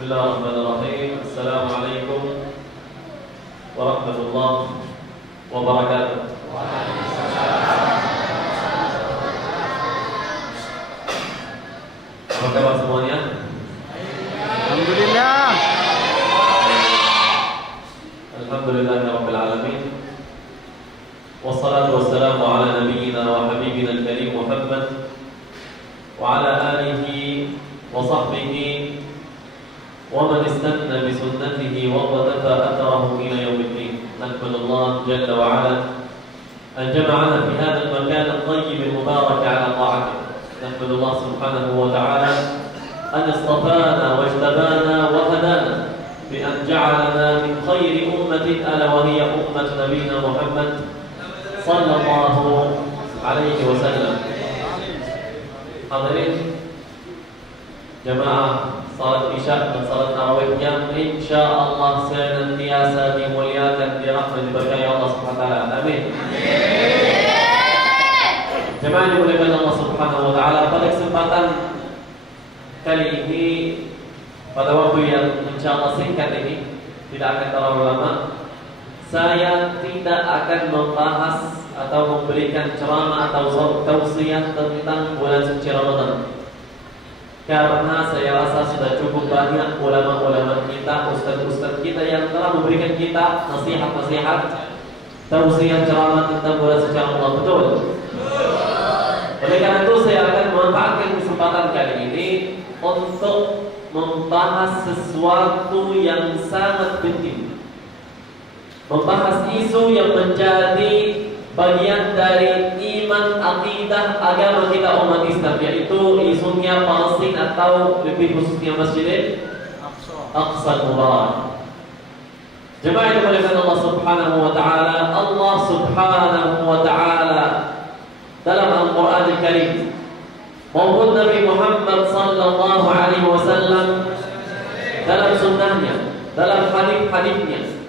Bismillahirrahmanirrahim. Assalamualaikum warahmatullahi wabarakatuh. Apa kabar semuanya? Alhamdulillah. Alhamdulillahirabbil alamin. Wassalatu wassalamu ala nabiyyina wa habibina al-karim Muhammad wa ala alihi wa sahbihi wa man istanna bi sunnatihi wa qatafa atharahu ila yaumiddin. Nahmadullah jalla wa ala an jama'ana fi hadha al-makan at-tayyib al-mubarak ala ta'atihi. Nahmadullah subhanahu wa ta'ala an istafana wa ijtabana wa hadana bi an ja'alana min khayri ummatin ala wa hiya ummat nabiyina Muhammad sallallahu alaihi wasallam. Hadirin jemaah salat isya dan salat tarawih yang insyaallah senantiasa dimuliakan, dirahmati, diberkahi Allah Subhanahu wa taala. Amin. Jemaah yang dimuliakan Allah Subhanahu wa taala, pada kesempatan kali ini, pada waktu yang insyaallah singkat ini, tidak akan terlalu lama, saya tidak akan membahas atau memberikan ceramah atau tausiah tentang bulan suci Ramadan. Karena saya rasa sudah cukup banyak ulama-ulama kita, ustaz-ustaz kita yang telah memberikan kita nasihat-nasihat, tausiah ceramah tentang bulan suci Ramadan. Betul? Oleh karena itu saya akan memanfaatkan kesempatan kali ini untuk membahas sesuatu yang sangat penting. Membahas isu yang menjadi bagian dari iman, akidah, agama kita umat Islam, yaitu isunya Palestina atau lebih khususnya Masjid Aqsa Mubarak. Jemaah yang dimuliakan Allah Subhanahu wa taala, Allah Subhanahu wa taala dalam Al-Qur'an Al-Karim maupun Nabi Muhammad sallallahu alaihi wasallam dalam sunnahnya, dalam hadis-hadisnya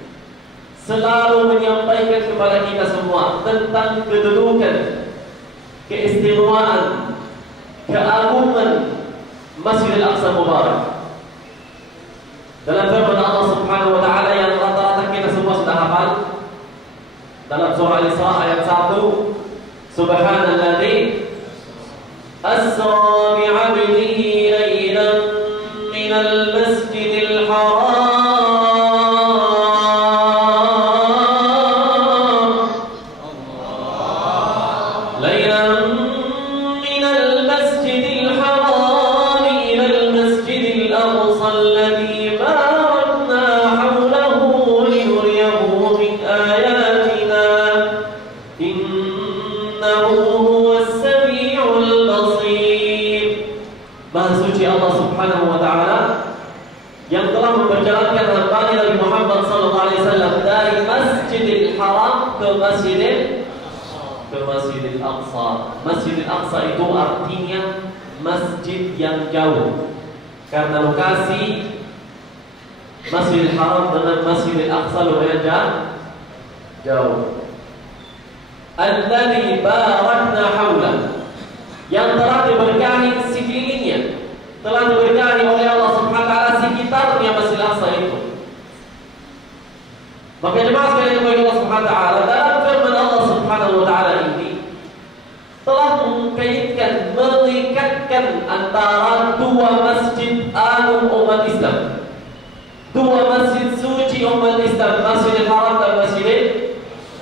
selalu menyampaikan kepada kita semua tentang kedudukan, keistimewaan, keagungan Masjidil Aqsa Mubarak. Dalam firman Allah Subhanahu wa taala yang rata-rata kita semua sudah hafal, dalam surah Al-Isra ayat 1, Subhanalladzi asra bi 'abdihi laylan minal masjidil haram ke Masjidil Aqsa. Masjidil Aqsa itu artinya masjid yang jauh, karena lokasi Masjidil Haram dengan Masjidil Aqsa lumayan jauh. Alladzi barakna haula, yang telah diberkahi sekelilingnya, telah diberkahi oleh Allah Subhanahu wa taala sekitarnya Masjidil Aqsa itu. Maka jemaah sekalian yang Allah Subhanahu wa taala dalam firman Allah Subhanahu wa taala ini telah mengikatkan antara dua masjid agung umat Islam, dua masjid suci umat Islam, Masjidil Haram dan Masjidil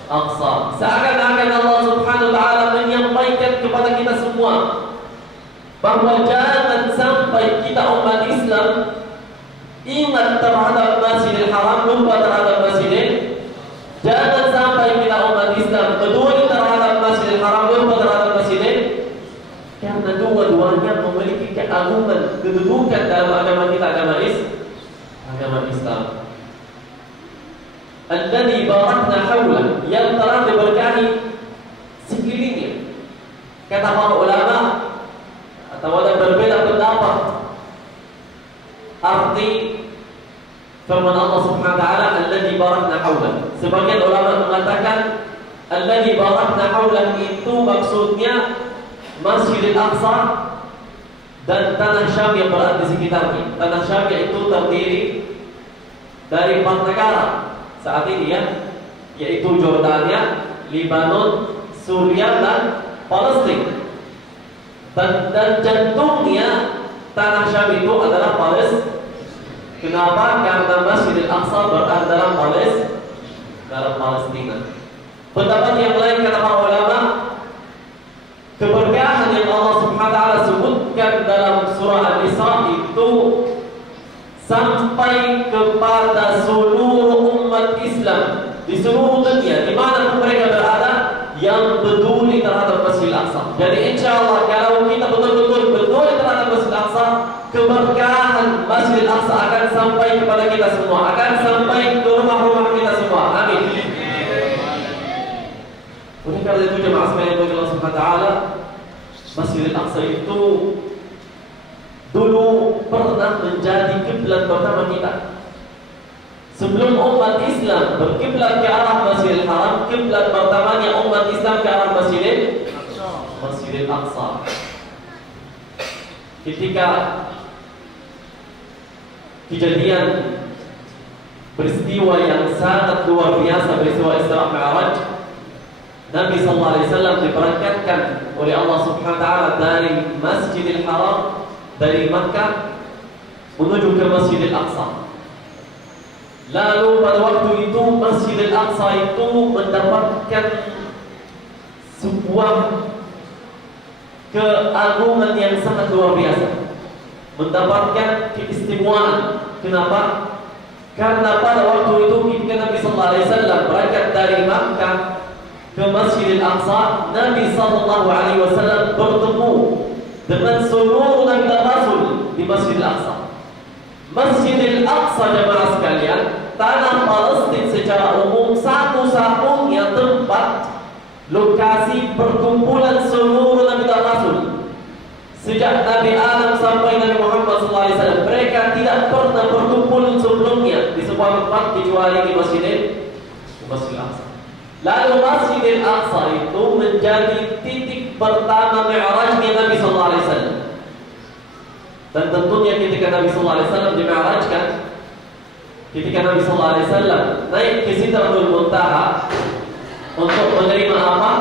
Aqsa. Seakan-akan Allah Subhanahu wa taala menyampaikan kepada kita semua bahwa jangan sampai kita umat Islam ingat terhadap Masjidil Haram, lupa terhadap Masjidil. Jangan sampai kita umat Islam peduli terhadap Masjidil Haram, lupa terhadap Masjidil. Karena dua-duanya memiliki keagungan, kedudukan dalam agama kita, agama Islam. Alladzi barakna haulah, yang telah diberkahi sekelilingnya. Kata para ulama atau ada berbeda pendapat arti firman Allah Subhanahu wa taala alladzi barakna haulah. Sebagian ulama mengatakan alladzi barakna haulah itu maksudnya Masjidil Aqsa dan tanah Syam yang berada di sekitarnya. Tanah Syam itu terdiri dari 4 negara saat ini ya, yaitu Jordania, Lebanon, Suriah dan Palestina. Dan jantungnya tanah Syam itu adalah Palestina. Kenapa? Karena Masjidil Aqsa berada dalam Palestina. Pendapat yang lain kata para ulama, keberkahan yang Allah Subhanahu wa taala sebutkan dalam surah Al-Isra itu sampai kepada seluruh umat Islam di seluruh dunia, di mana mereka berada, yang peduli terhadap Masjidil Aqsa. Jadi insyaallah kalau kita betul-betul peduli terhadap Masjidil Aqsa, keberkahan Masjidil Aqsa akan sampai kepada kita semua, akan sampai ke rumah-rumah kita semua. Amin. Oleh karena itu jemaah sekalian bagi Allah Subhanahu wa taala, Masjidil Aqsa itu dulu pernah menjadi kiblat pertama kita. Sebelum umat Islam berkiblat ke arah Masjidil Haram, kiblat pertamanya umat Islam ke arah Masjidil Aqsa. Ketika kejadian peristiwa yang sangat luar biasa, peristiwa Isra Mi'raj, Nabi sallallahu alaihi wasallam diberangkatkan oleh Allah Subhanahu wa taala dari Masjidil Haram, dari Makkah menuju ke Masjidil Aqsa. Lalu pada waktu itu Masjidil Aqsa itu mendapatkan sebuah keagungan yang sangat luar biasa, mendapatkan keistimewaan. Kenapa? Karena pada waktu itu ketika Nabi sallallahu alaihi wasallam berangkat dari Makkah ke Masjidil Aqsa, Nabi sallallahu alaihi wasallam bertemu dengan seluruh nabi dan rasul di Masjidil Aqsa. Masjidil Aqsa jemaah sekalian, tanah Palestina secara umum satu-satunya tempat lokasi perkumpulan seluruh nabi dan rasul. Sejak Nabi Adam sampai Nabi Muhammad SAW, mereka tidak pernah berkumpul sebelumnya di sebuah tempat kecuali di Masjidil Aqsa. Lalu Masjidil Aqsa itu menjadi titik pertama Mi'rajnya Nabi SAW. Dan tentunya ketika Nabi SAW di-Mi'rajkan, ketika Nabi SAW naik ke Sidratul Muntaha untuk menerima apa?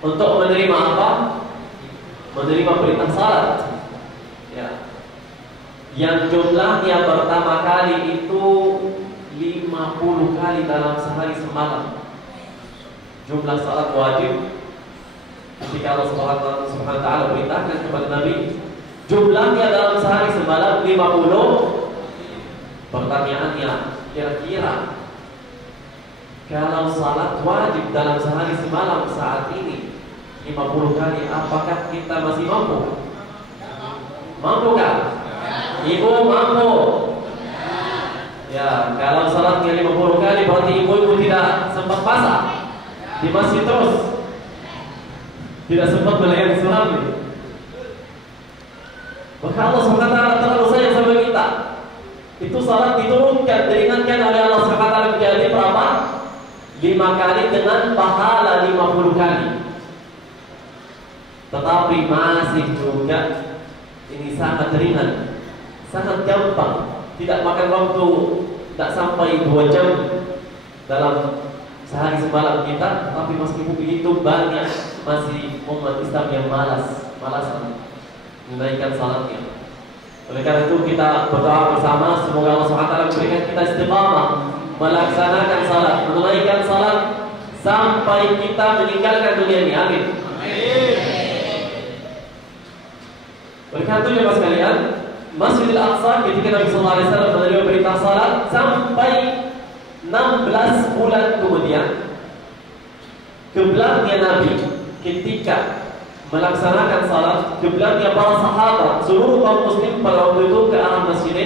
Untuk menerima apa? Menerima perintah salat. Ya. Yang jumlahnya pertama kali itu 50 kali dalam sehari semalam. Jumlah salat wajib ketika Allah Subhanahu wa taala perintahkan kepada Nabi, jumlahnya dalam sehari semalam 50. Pertanyaannya, kira-kira kalau salat wajib dalam sehari semalam saat ini 50 kali, apakah kita masih mampu? Mampukah? Ibu mampu? Ya, kalau salatnya 50 kali berarti ibu tidak sempat masak di masjid terus, tidak sempat melayani suami. Maka Allah SWT terlalu sayang sama kita. Itu salat diturunkan, diringankan oleh Allah SWT menjadi berapa? 5 kali dengan pahala 50 kali. Tetapi masih juga ini sangat ringan, sangat gampang, tidak makan waktu, tidak sampai 2 jam dalam sehari semalam kita. Tapi meskipun begitu banyak masih umat Islam yang malasan menaikkan salatnya. Oleh karena itu kita berdoa bersama, semoga Allah SWT memberikan kita istiqamah melaksanakan salat, menunaikan salat sampai kita meninggalkan dunia ini. Amin. Oleh karena itu jemaah sekalian, Masjidil Aqsa ketika Nabi sallallahu alaihi wasallam menerima perintah salat sampai 16 bulan kemudian, kiblatnya Nabi ketika melaksanakan salat, kiblatnya para sahabat, seluruh kaum muslim pada waktu itu ke arah Masjid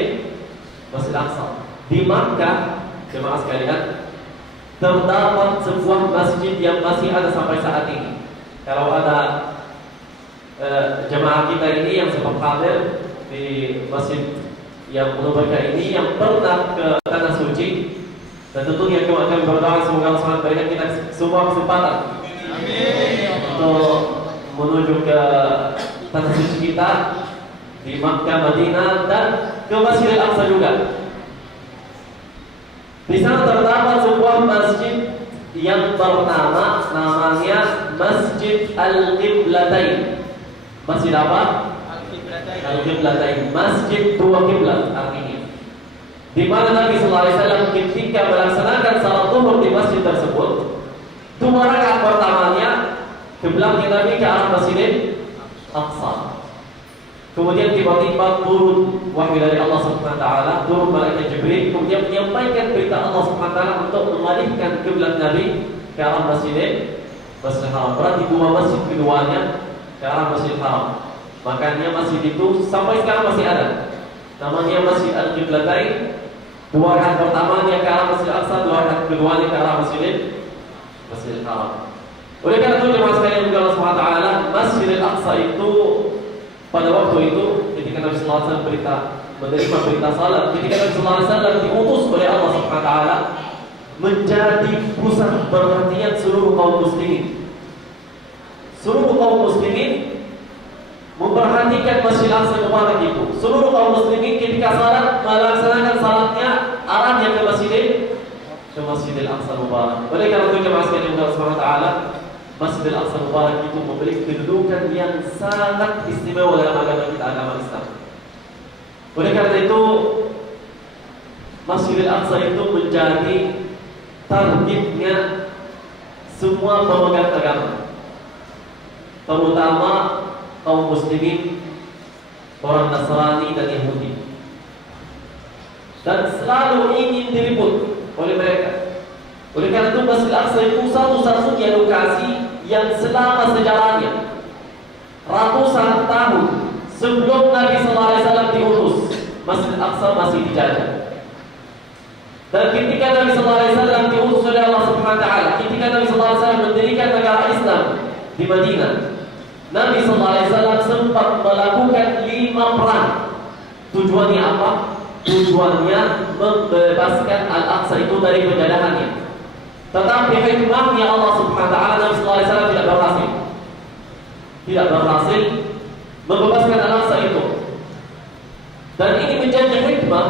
Aqsa. Di Makkah, jemaah sekalian, terdapat sebuah masjid yang masih ada sampai saat ini. Kalau ada jemaah kita ini yang sempat hadir di masjid yang penuh berkah ini, yang pernah ke tanah suci, dan tentunya kami berdoa semoga Allah SWT berikan kita semua kesempatan untuk menuju ke tanah suci kita di Makkah, Madinah, dan ke Masjidil Aqsa juga. Di sana terdapat sebuah masjid yang bernama namanya Masjid Al-Qiblatain. Masjid apa? Al-Qiblatain. Masjid dua kiblat artinya. Di mana Nabi sallallahu alaihi wasallam ketika melaksanakan salat zuhur di masjid tersebut, dua rakaat pertamanya kiblatnya Nabi ke arah Masjidil Aqsa. Kemudian tiba-tiba turun wahyu dari Allah Subhanahu wa taala, turun malaikat Jibril, kemudian menyampaikan berita Allah Subhanahu wa taala untuk mengalihkan kiblat Nabi ke arah Masjidil Haram. Berarti dua masjid keduanya ke arah Masjidil Haram. Makanya masjid itu sampai sekarang masih ada. Namanya Masjid Al-Qiblatain. Dua rakaat pertamanya ke arah Masjidil Aqsa, dua rakaat keduanya ke arah Masjidil Haram. Oleh karena itu jemaah sekalian juga Allah Subhanahu wa taala, Masjidil Aqsa itu pada waktu itu ketika Nabi sallallahu alaihi wasallam menerima berita salat, ketika Nabi sallallahu alaihi wasallam diutus oleh Allah Subhanahu wa taala menjadi pusat perhatian seluruh kaum muslimin. Seluruh kaum muslimin memperhatikan Masjid Al-Aqsa Mubarak itu. Seluruh kaum muslimin ketika salat melaksanakan salatnya arahnya ke Masjidil Aqsa Mubarak. Oleh karena itu jemaah sekalian Allah Subhanahu wa taala, Masjidil Aqsa Mubarak itu memiliki kedudukan yang sangat istimewa dalam agama kita, agama Islam. Oleh karena itu Masjidil Aqsa itu menjadi targetnya semua pemegang agama, terutama kaum muslimin, orang Nasrani dan Yahudi, dan selalu ingin diribut oleh mereka. Oleh karena itu Masjid Al-Aqsa itu satu-satunya lokasi yang selama sejarahnya ratusan tahun sebelum Nabi sallallahu alaihi wasallam diutus, Masjid Al-Aqsa masih dijajah. Dan ketika Nabi sallallahu alaihi wasallam diutus oleh Allah Subhanahu wa taala, ketika Nabi sallallahu alaihi wasallam mendirikan negara Islam di Madinah, Nabi sallallahu alaihi wasallam sempat melakukan 5 perang. Tujuannya apa? Tujuannya membebaskan Al-Aqsa itu dari penjajahannya. Tetapi hikmahnya Allah Subhanahu wa taala, Nabi sallallahu alaihi wasallam tidak berhasil membebaskan Al-Aqsa itu. Dan ini menjadi hikmah.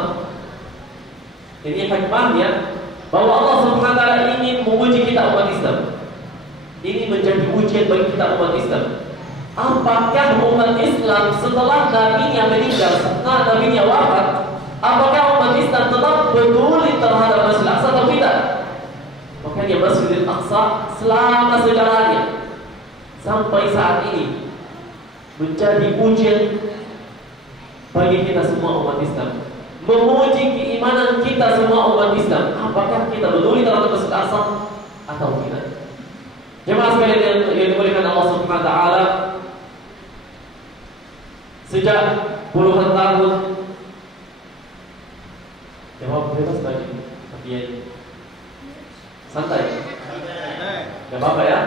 Ini hikmahnya bahwa Allah Subhanahu wa taala ingin menguji kita umat Islam. Ini menjadi ujian bagi kita umat Islam. Apakah umat Islam setelah nabinya meninggal, setelah nabinya wafat, apakah umat Islam tetap peduli terhadap Masjid Al-Aqsa atau tidak? Makanya Masjid Al-Aqsa selama sejarahnya sampai saat ini menjadi ujian bagi kita semua umat Islam, menguji keimanan kita semua umat Islam. Apakah kita peduli terhadap Masjid Al-Aqsa atau tidak? Jemaah sekalian yang dimuliakan Allah Subhanahu wa taala, sejak puluhan tahun, jawab bebas tadi, tapi ya santai, gak apa-apa ya.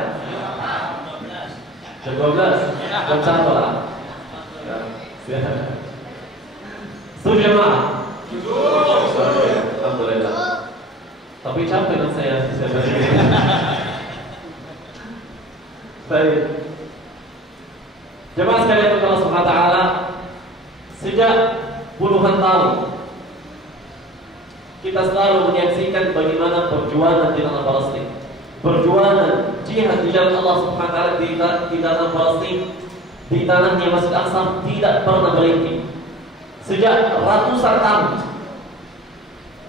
Jam 12, jam 1 lah. Setuju jemaah? Alhamdulillah. Tapi capek kan saya. Baik. Jemaah sekalian Allah Subhanahu wa taala, sejak puluhan tahun kita selalu menyaksikan bagaimana perjuangan di tanah Palestin, perjuangan jihad di jalan Allah Subhanahu wa taala di tanah Palestin, di tanahnya Masjid Al-Aqsa tidak pernah berhenti sejak ratusan tahun.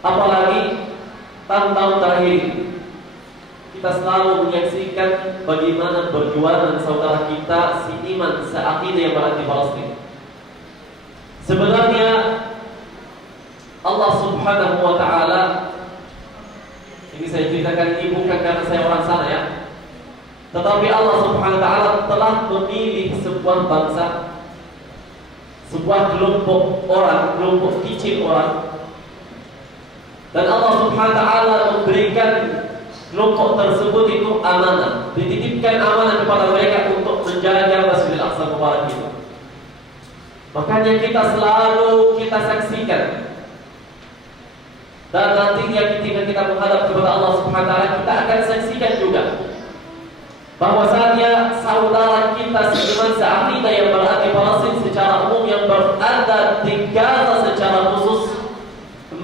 Apalagi tahun-tahun terakhir kita selalu menyaksikan bagaimana perjuangan saudara kita seiman, seakidah yang berada di Palestin. Sebenarnya Allah Subhanahu wa taala, ini saya ceritakan ini bukan karena saya orang sana ya, tetapi Allah Subhanahu wa taala telah memilih sebuah bangsa, sebuah kelompok orang, kelompok kecil orang, dan Allah Subhanahu wa taala memberikan kelompok tersebut itu amanah, dititipkan amanah kepada mereka untuk menjaga Masjidil Aqsa Mubarak itu. Makanya kita selalu saksikan, dan nantinya ketika kita menghadap kepada Allah Subhanahu wa taala, kita akan saksikan juga bahwasanya saudara kita seiman seakidah yang berada di Palestina secara umum, yang berada di Gaza secara khusus,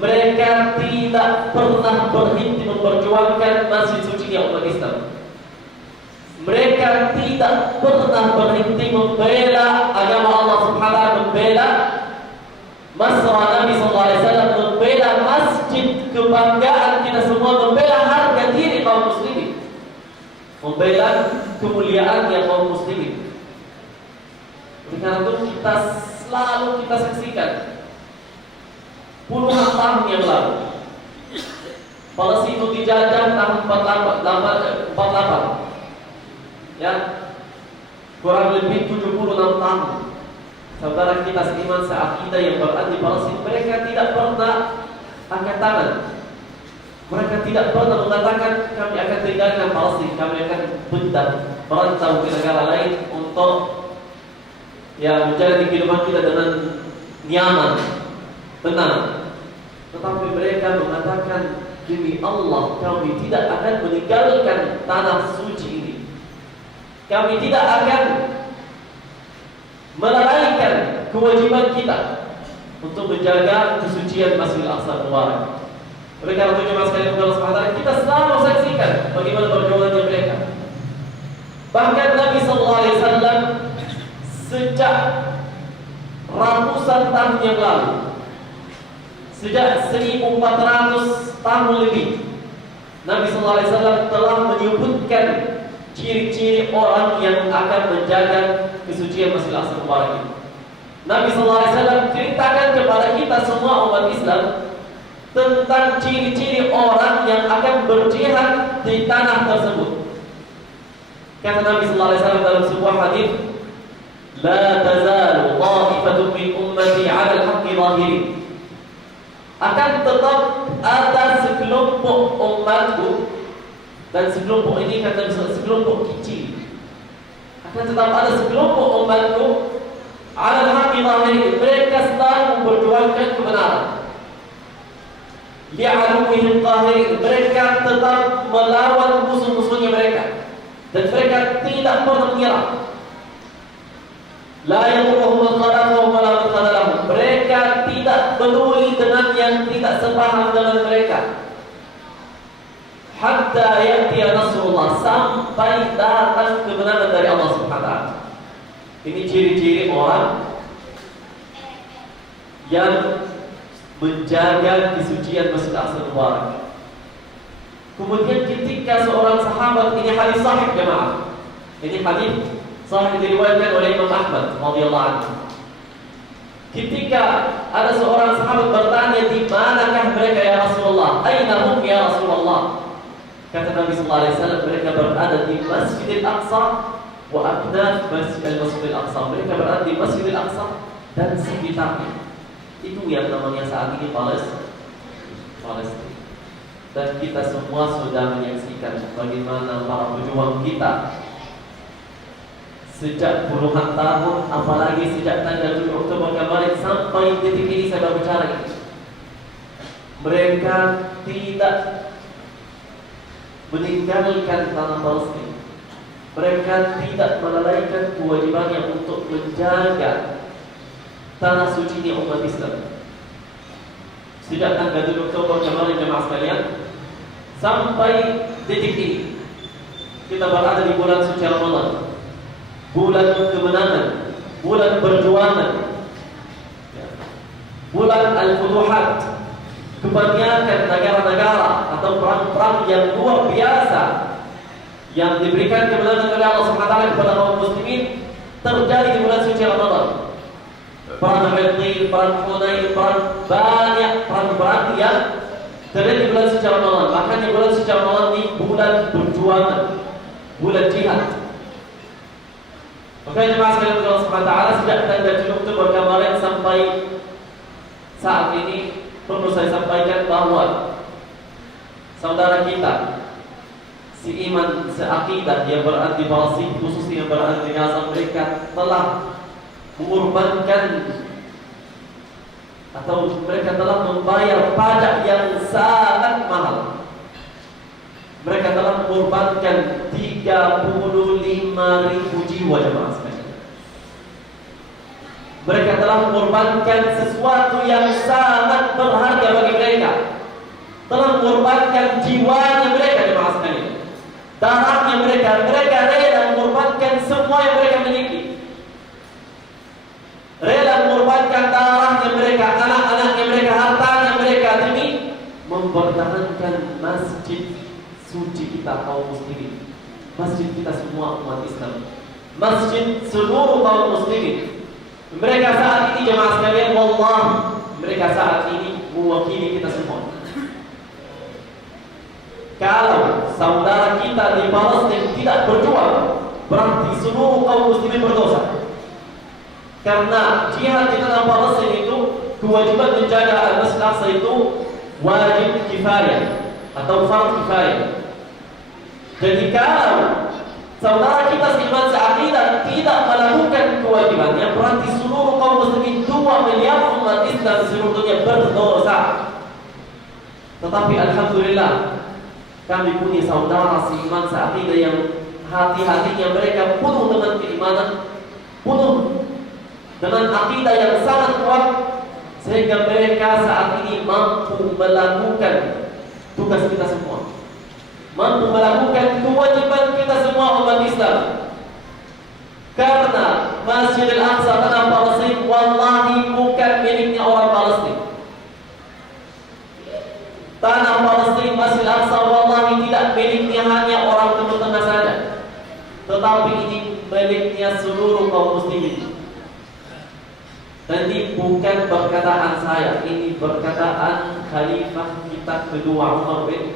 mereka tidak pernah berhenti memperjuangkan masjid suci umat Islam. Mereka tidak pernah berhenti membela agama Allah Subhanahu wa taala, membela Masra Nabi sallallahu alaihi wasallam, membela masjid kebanggaan kita semua, membela harga diri kaum muslimin, membela kemuliaan yang kaum muslimin. Oleh karena itu kita selalu saksikan puluhan tahun yang lalu Palestina itu dijajah tahun 48, ya, kurang lebih 76 tahun. Saudara kita seiman seakidah yang berada di Palestina, mereka tidak pernah angkat tangan. Mereka tidak pernah mengatakan kami akan tinggalkan Palestina, kami akan pindah merantau ke negara lain untuk menjalani kehidupan kita dengan nyaman, tenang. Tetapi mereka mengatakan, demi Allah kami tidak akan meninggalkan tanah suci ini. Kami tidak akan melalaikan kewajiban kita untuk menjaga kesucian Masjidil Aqsa Mubarak. Oleh karena itu jemaah sekalian Allah Subhanahu wa taala, kita selalu saksikan bagaimana perjuangan mereka. Bahkan Nabi sallallahu alaihi wasallam sejak ratusan tahun yang lalu, sejak 1400 tahun lebih, Nabi sallallahu alaihi wasallam telah menyebutkan ciri-ciri orang yang akan menjaga kesucian Masjidil Aqsa Mubarak ini. Nabi sallallahu alaihi wasallam ceritakan kepada kita semua umat Islam tentang ciri-ciri orang yang akan berjihad di tanah tersebut. Kata Nabi sallallahu alaihi wasallam dalam sebuah hadis, "La tazalu ta'ifatun min ummati 'ala al-haqqi zahirin." Akan tetap ada sekelompok umatku, dan sekelompok ini kata sekelompok kecil, akan tetap ada sekelompok umatku 'ala al-haqqi zahirin, mereka sedang memperjuangkan kebenaran. Li'aluwihim qahirin, mereka tetap melawan musuh-musuhnya mereka, dan mereka tidak pernah menyerah. La yadurruhum al-khalafu wa la man khalafahum, mereka tidak peduli dengan yang tidak sepaham dengan mereka. Hatta ya'ti nasrullah, sampai datang kebenaran dari Allah Subhanahu wa taala. Ini ciri-ciri orang yang menjaga kesucian Masjid Aqsa Mubarak. Kemudian ketika seorang sahabat, ini hadis sahih jemaah, ini hadis sahih diriwayatkan oleh Imam Ahmad radhiyallahu anhu. Ketika ada seorang sahabat bertanya, di manakah mereka ya Rasulullah? Aina hum ya Rasulullah? Kata Nabi sallallahu alaihi wasallam, mereka berada di Masjidil Aqsa wa abnaf Masjidil Aqsa. Mereka berada di Masjidil Aqsa dan sekitarnya. Itu yang namanya saat ini Palestina. Dan kita semua sudah menyaksikan bagaimana para pejuang kita sejak puluhan tahun, apalagi sejak tanggal 7 Oktober kemarin sampai detik ini saya berbicara ini, mereka tidak meninggalkan tanah Palestina. Mereka tidak melalaikan kewajibannya untuk menjaga tanah suci ini umat Islam. Sejak tanggal 7 Oktober kemarin jemaah sekalian sampai detik ini, kita berada di bulan suci Ramadan, bulan kemenangan, bulan perjuangan, bulan Al-Futuhat, kebanyakan negara-negara atau perang-perang yang luar biasa yang diberikan kemenangan oleh Allah Subhanahu wa taala kepada kaum muslimin terjadi di bulan suci Ramadan. Perang Hunain, perang Hunain, banyak perang yang terjadi di bulan suci Ramadan. Makanya bulan suci Ramadan ini bulan perjuangan, bulan jihad. Makanya jemaah sekalian Allah Subhanahu wa taala, sejak tanggal 7 Oktober kemarin sampai saat ini, perlu saya sampaikan bahwa saudara kita seiman seakidah yang berada di Palestina, khususnya yang berada di Gaza, mereka telah mengorbankan atau mereka telah membayar pajak yang sangat mahal. Mereka telah mengorbankan 3 35.000 jiwa jemaah sekalian. Mereka telah mengorbankan sesuatu yang sangat berharga bagi mereka. Telah mengorbankan jiwanya mereka jemaah sekalian. Darahnya mereka rela mengorbankan semua yang mereka miliki. Rela mengorbankan darahnya mereka, anak-anaknya mereka, hartanya mereka demi mempertahankan masjid suci kita kaum muslimin. Masjid kita semua umat Islam. Masjid seluruh kaum muslimin. Mereka saat ini jemaah sekalian, wallah, mereka saat ini mewakili kita semua. Kalau saudara kita di Palestina tidak berjuang, berarti seluruh kaum muslimin berdosa. Karena jihad di tanah Palestina itu, kewajiban menjaga Al-Masjid Al-Aqsa itu wajib kifayah atau fardhu kifayah. Jadi kalau saudara kita seiman seakidah tidak melakukan kewajibannya, berarti seluruh kaum muslimin 2 miliar umat Islam seluruh dunia berdosa. Tetapi alhamdulillah, kami punya saudara seiman seakidah yang hati-hatinya mereka penuh dengan keimanan, penuh dengan akidah yang sangat kuat, sehingga mereka saat ini mampu melakukan tugas kita semua, mampu melakukan kewajiban kita semua umat Islam. Karena Masjid Al-Aqsa tanah Palestina wallahi bukan miliknya orang Palestina. Tanah Palestina, Masjid Al-Aqsa wallahi tidak miliknya hanya orang Timur Tengah saja, tetapi ini miliknya seluruh kaum muslimin. Dan ini bukan perkataan saya, ini perkataan Khalifah kita kedua Umar bin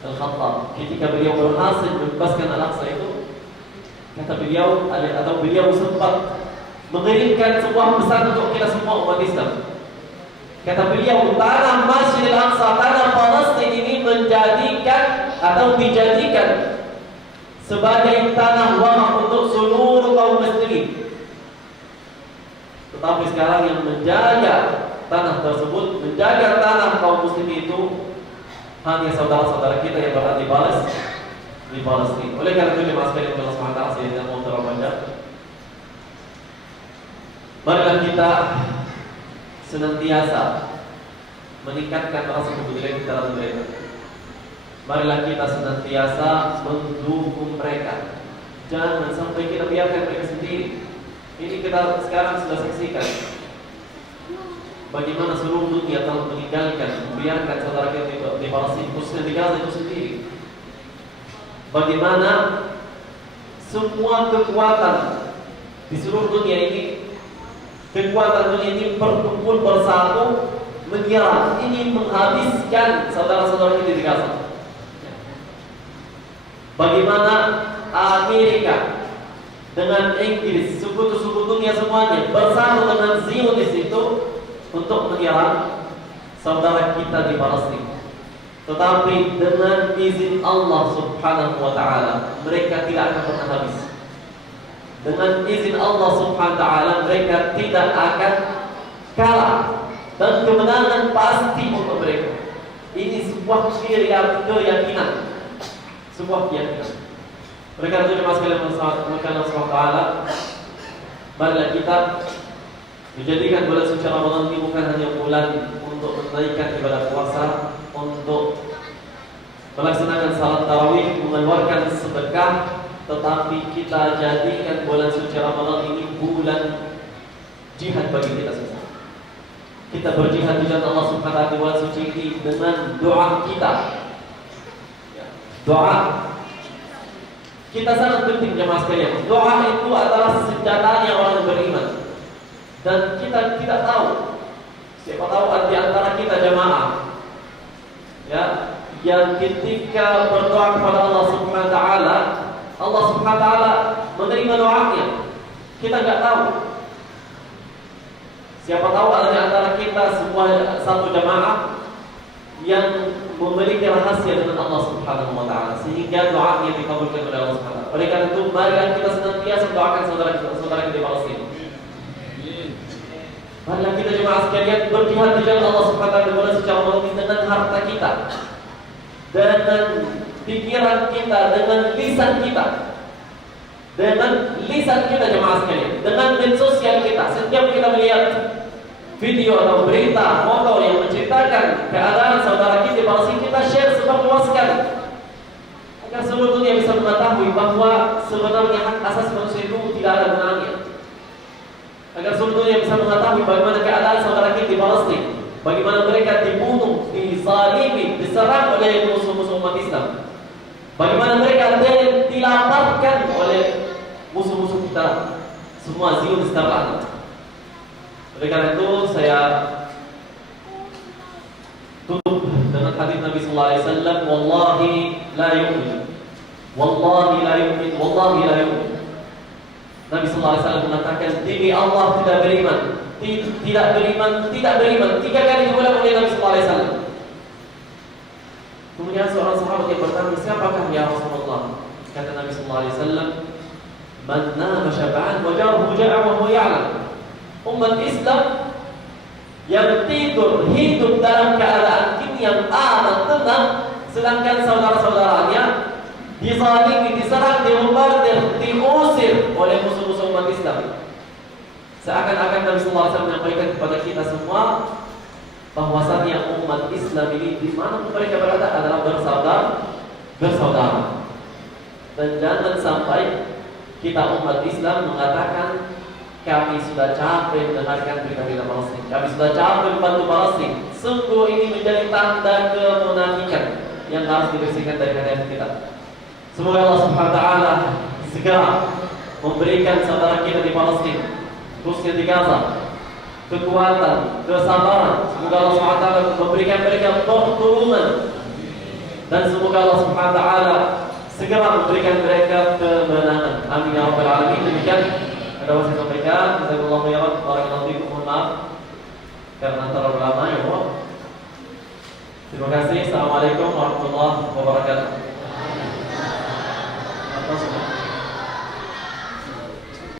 Al-Khattab. Ketika beliau berhasil membebaskan Al-Aqsa itu, kata beliau, atau beliau sempat mengirimkan sebuah pesan untuk kita semua umat Islam. Kata beliau, tanah Masjid Al-Aqsa, tanah Palestina ini dijadikan sebagai tanah wakaf untuk seluruh kaum muslimin. Tetapi sekarang yang menjaga tanah tersebut, menjaga tanah kaum muslimin itu hanya saudara-saudara kita yang berada di Palestina. Oleh karena itu jemaah sekalian Allah Subhanahu wa taala, saya tidak mau terlalu banyak. Marilah kita senantiasa meningkatkan rasa kepedulian kita dalam mereka. Marilah kita senantiasa mendukung mereka. Jangan sampai kita biarkan mereka sendiri. Ini kita sekarang sudah saksikan bagaimana seluruh dunia telah meninggalkan, membiarkan saudara kita di Palestina, khususnya di Gaza itu sendiri. Bagaimana semua kekuatan di seluruh dunia ini, kekuatan dunia ini berkumpul bersatu menyerang, ingin menghabiskan saudara-saudara kita di Gaza. Bagaimana Amerika dengan Inggris, sekutu-sekutunya semuanya bersama dengan Zionis itu untuk menyerang saudara kita di Palestina. Tetapi dengan izin Allah Subhanahu wa taala, mereka tidak akan pernah habis. Dengan izin Allah Subhanahu wa taala, mereka tidak akan kalah dan kemenangan pasti untuk mereka. Ini sebuah keyakinan. Sebuah keyakinan. Mereka itu jemaah sekalian Allah Subhanahu wa taala, marilah kita menjadikan bulan suci Ramadan ini bukan hanya bulan untuk menaikkan ibadah puasa, untuk melaksanakan salat tarawih, mengeluarkan sedekah, tetapi kita jadikan bulan suci Ramadan ini bulan jihad bagi kita semua. Kita berjihad di jalan Allah Subhanahu wa taala di bulan suci ini dengan doa kita. Doa kita sangat penting jemaah sekalian. Doa itu adalah senjatanya orang beriman. Dan kita tidak tahu, siapa tahu di antara kita jemaah yang ketika berdoa kepada Allah Subhanahu wa taala, Allah Subhanahu wa taala menerima doanya. Kita enggak tahu. Siapa tahu ada di antara kita semua satu jemaah yang memiliki rahasia dengan Allah Subhanahu wa taala sehingga doanya dikabulkan oleh Allah Subhanahu wa taala. Oleh karena itu, marilah kita senantiasa mendoakan saudara kita di Palestina. Marilah kita jemaah sekalian berjihad di jalan Allah Subhanahu wa taala secara dengan harta kita, dengan pikiran kita, dengan lisan kita. Dengan lisan kita jemaah sekalian, dengan medsosial kita. Setiap kita melihat video atau berita, foto yang menceritakan keadaan saudara kita di Palestina, kita share sebarluaskan agar seluruh dunia bisa mengetahui bahwa sebenarnya hak asasi manusia itu tidak ada gunanya. Agar seluruh dunia bisa mengetahui bagaimana keadaan saudara kita di Palestina, bagaimana mereka dibunuh, dizalimi, diserang oleh musuh-musuh umat Islam, bagaimana mereka dilaparkan oleh musuh-musuh kita, semua Zionis terang. Oleh karena itu saya tutup dengan hadis Nabi sallallahu alaihi wasallam, wallahi la yu'min. Wallahi la yu'min, wallahi la yu'min. Nabi sallallahu alaihi wasallam mengatakan, demi Allah tidak beriman, tidak beriman, tidak beriman. 3 kali diulang oleh Nabi sallallahu alaihi wasallam. Kemudian seorang sahabat yang bertanya, siapakah ya Rasulullah? Kata Nabi sallallahu alaihi wasallam, man nama syab'an wa jaruhu ja'a wa huwa ya'lam. Umat Islam yang tidur hidup dalam keadaan yang aman, tenang, sedangkan saudara-saudaranya dizalimi, diserang, dibombardir, diusir oleh musuh-musuh umat Islam. Seakan-akan Nabi sallallahu alaihi wasallam menyampaikan kepada kita semua bahwasannya umat Islam ini di mana mereka berada adalah bersaudara. Dan jangan sampai kita umat Islam mengatakan kami sudah capek mendengarkan berita-berita Palestina, kami sudah capek membantu Palestina. Sungguh ini menjadi tanda kemunafikan yang harus dibersihkan dari hati kita. Semoga Allah Subhanahu wa taala segera memberikan saudara kita di Palestina, khususnya di Gaza, kekuatan, kesabaran. Semoga Allah Subhanahu wa taala memberikan mereka pertolongan, dan semoga Allah Subhanahu wa taala segera memberikan mereka kemenangan. Amin ya rabbal alamin. Demikian ada yang saya sampaikan. Jazakallahu khairan, barakallahu fiikum. Mohon maaf karena terlalu lama ya Allah. Terima kasih. Assalamualaikum warahmatullahi wabarakatuh.